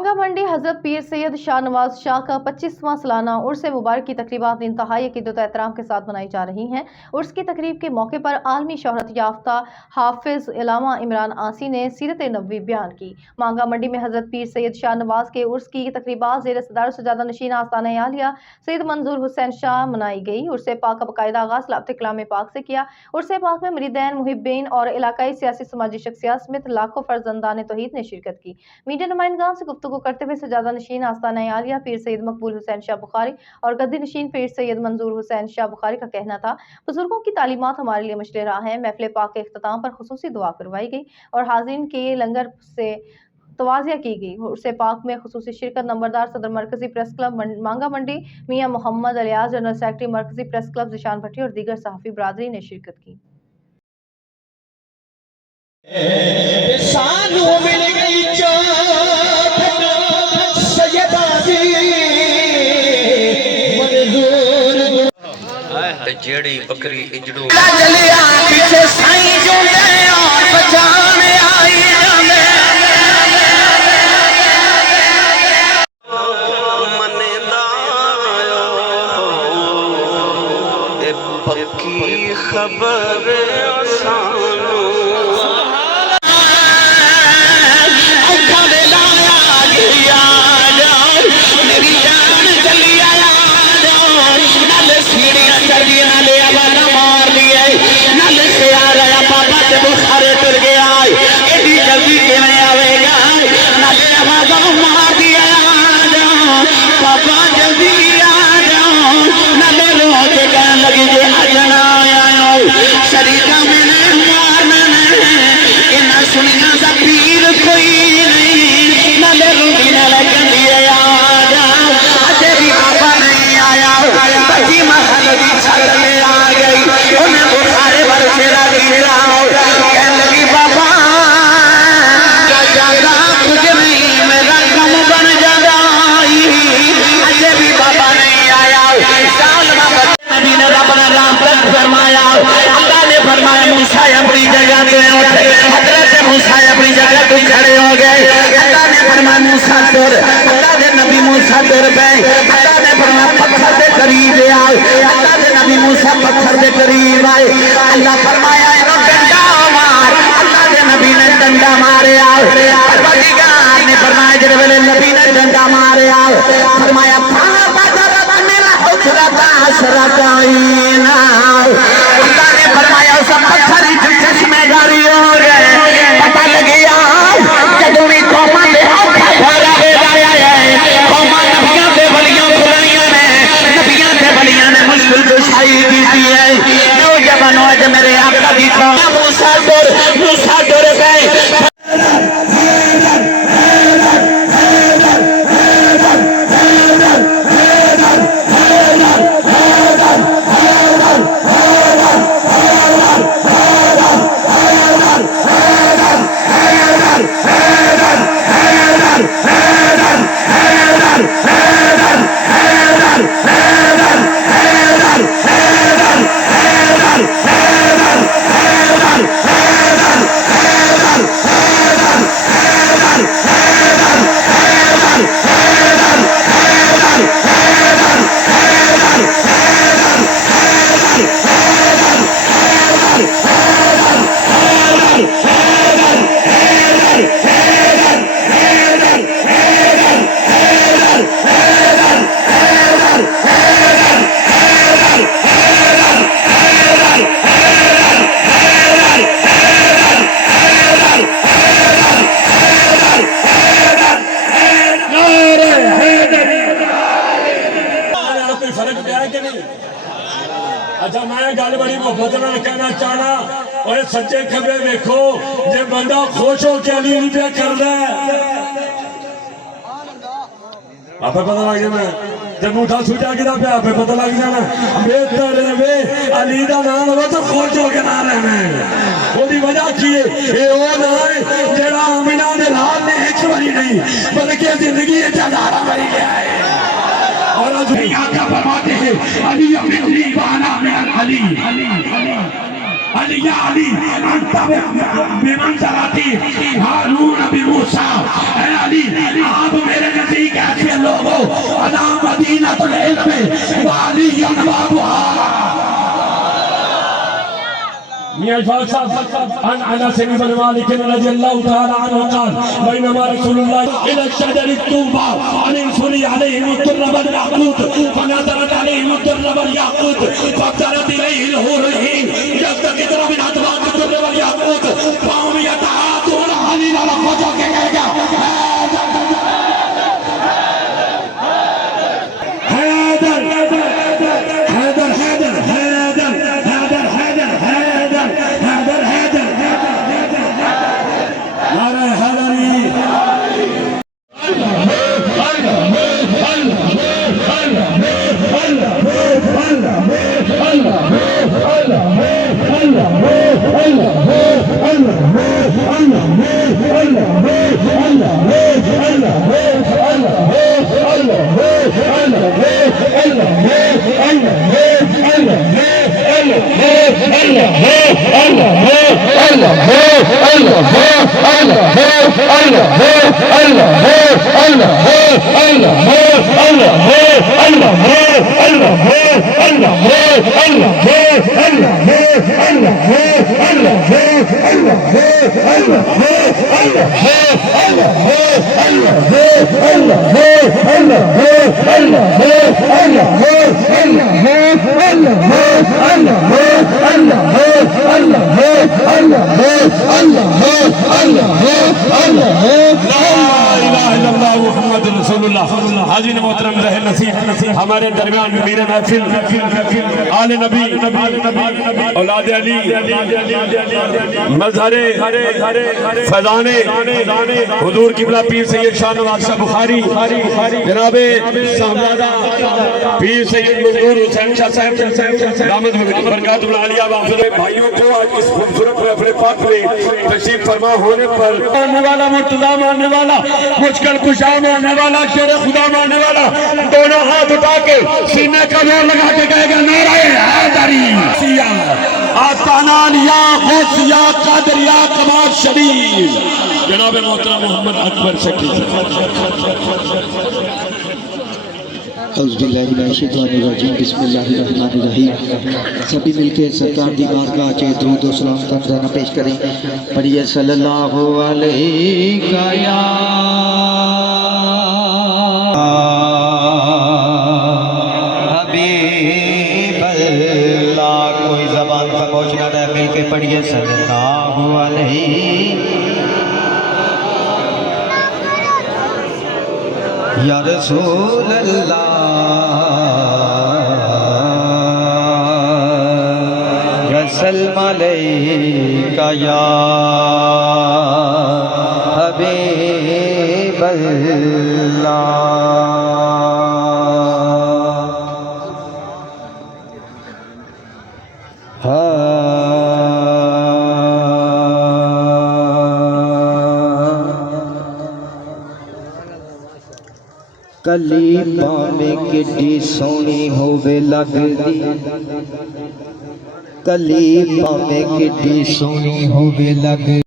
मांगा मंडी हजरत पीर सैयद शाह नवाज शाह का 25वां सालाना उर्स मुबारक की तकरीबात इंतहाई अकीदत एहतराम के साथ मनाई जा रही हैं। उर्स की तकरीब के मौके पर आलमी शोहरत याफ्ता हाफिज इलामा इमरान आसी ने सीरत नबवी बयान की। मांगा मंडी में हजरत पीर सैयद शाह नवाज के उर्स की तकरीबात ज़ेर सदारत सजादा नशीन आस्ताना आलिया सैयद मंजूर हुसैन शाह मनाई गई। उर्स पाक का बाकायदा आगाज लाफ्त कलाम पाक से किया। उर्स पाक में मुरीदैन, मुहिब्बीन और इलाकाई सियासी समाजी शख्सियात समेत लाखों फर्जंदान तौहीद ने शिरकत की। मीडिया नुमाइंदगान से गुफ्तगू करते हुए सजादा नशीन आस्ताना आलिया पीर सैयद मकबूल हुसैन शाह बुखारी और गद्दी नशीन पीर सैयद मंजूर हुसैन शाह बुखारी का कहना था, बुजुर्गों की तालीमात हमारे लिए मशले राह है। महफिल पाक के इख्तिताम पर खुसूसी दुआ करवाई गई और हाज़रीन के लंगर से तवाज़िया की गई। उर्से पाक में खुसूसी शिरकत नंबरदार सदर मरकजी प्रेस क्लब मांगा मंडी मियाँ मोहम्मद अलियास, जनरल सेक्रेटरी मरकजी प्रेस क्लब ज़िशान भट्टी और दीगर सहाफ़ी बरादरी ने शिरकत की। जेड़ी बकरी इजड़ू पक्की खबर खड़े हो गए। अल्लाह ने फरमाया मूसा तुर, अल्लाह ने नबी मूसा तुर पे, अल्लाह ने फरमाया पत्थर के करीब आओ, अल्लाह ने नबी मूसा पत्थर के करीब आए। अल्लाह फरमाया इनो डंडा मार, अल्लाह ने नबी ने डंडा मारे आओ। परवरदिगार ने फरमाया जब वेले नबी ने डंडा मारे आओ, फरमाया मेरा हुसरता असरताइना, अल्लाह ने फरमाया उस पत्थर की चश्मे जारी हो गए। पता लगे मेरे आका की मूसा डर गए। अच्छा मैं गल बड़ी मुहब्बत नाल कहना चाहना और सच्चे खबरे देखो जे बंदा खुश हो के अली नहीं पे करदा आपे पता लग जाना जब मुठा छुटा के पे आपे पता लग जाना बेहतर वे अली दा नाम हो तो खुश हो के ना रहना ओदी वजह की है ये ओ ना है जेड़ा अमीना दे लाल ने एक बारी नहीं बल्कि जिंदगी में हजारा बारी गया है। और आज आका फरमाते हैं अली अपने दीवाना में अली अली अली अली या अली अंता बिमन सलाती हारून बि मूसा अली आप में मदीनतुल इल्म वालियन बाबुहा मियां इकबाल साहब अन अनस बिन मालिक रज़ियल्लाहु तआला अन्हु قال بينما رسول الله الى الشجر الطوبى ان انصري عليهم الدر والياقوت فنظرت عليهم الدر والياقوت فابتلت اليه الحور العين يستكثر من اطباق الدر والياقوت فهم يتعاطون حنين على خدا کے کہے گا حیدر حیدر حیدر حیدر حیدر حیدر حیدر حیدر حیدر نعرہ حیدری حاضرین محترم رہ نصیب ہمارے درمیان میر محفل آل نبی اولاد علی مظہر فیضان حضور قبلہ پیر سید شاہ نواز شاہ بخاری جناب صاحبزادہ پیر سید منظور حسین شاہ صاحب دامت برکات العالیہ وافر بھائیوں کو آج اس خوبصورت محفل پاک میں تشریف فرما ہونے پر ماننے والا مرتضیٰ ماننے والا مشکل کشا ماننے والا شیر خدا ماننے والا دونوں ہاتھ اٹھا کے سینے کا زور لگا کے کہے گا نعرہ حیدری آستانان یا غوث یا قادر یا قمار شریف جناب محترم محمد اکبر شکیل اعوذ باللہ من الشیطان الرجیم بسم اللہ الرحمن الرحیم سبھی مل کے سرکار دی بارگاہ کے درود و سلام ترجمہ پیش کریں پڑھیے صلی اللہ علیہ یا حبیب اللہ کوئی زبان خاموش نہ رہے مل کے پڑھیے صلی اللہ علیہ یا رسول اللہ سلم علیکہ یا حبیب اللہ کلیپاں میں کڈی سونی ہووے لگدی کلیپاں میں کڈی سونی ہووے لگدی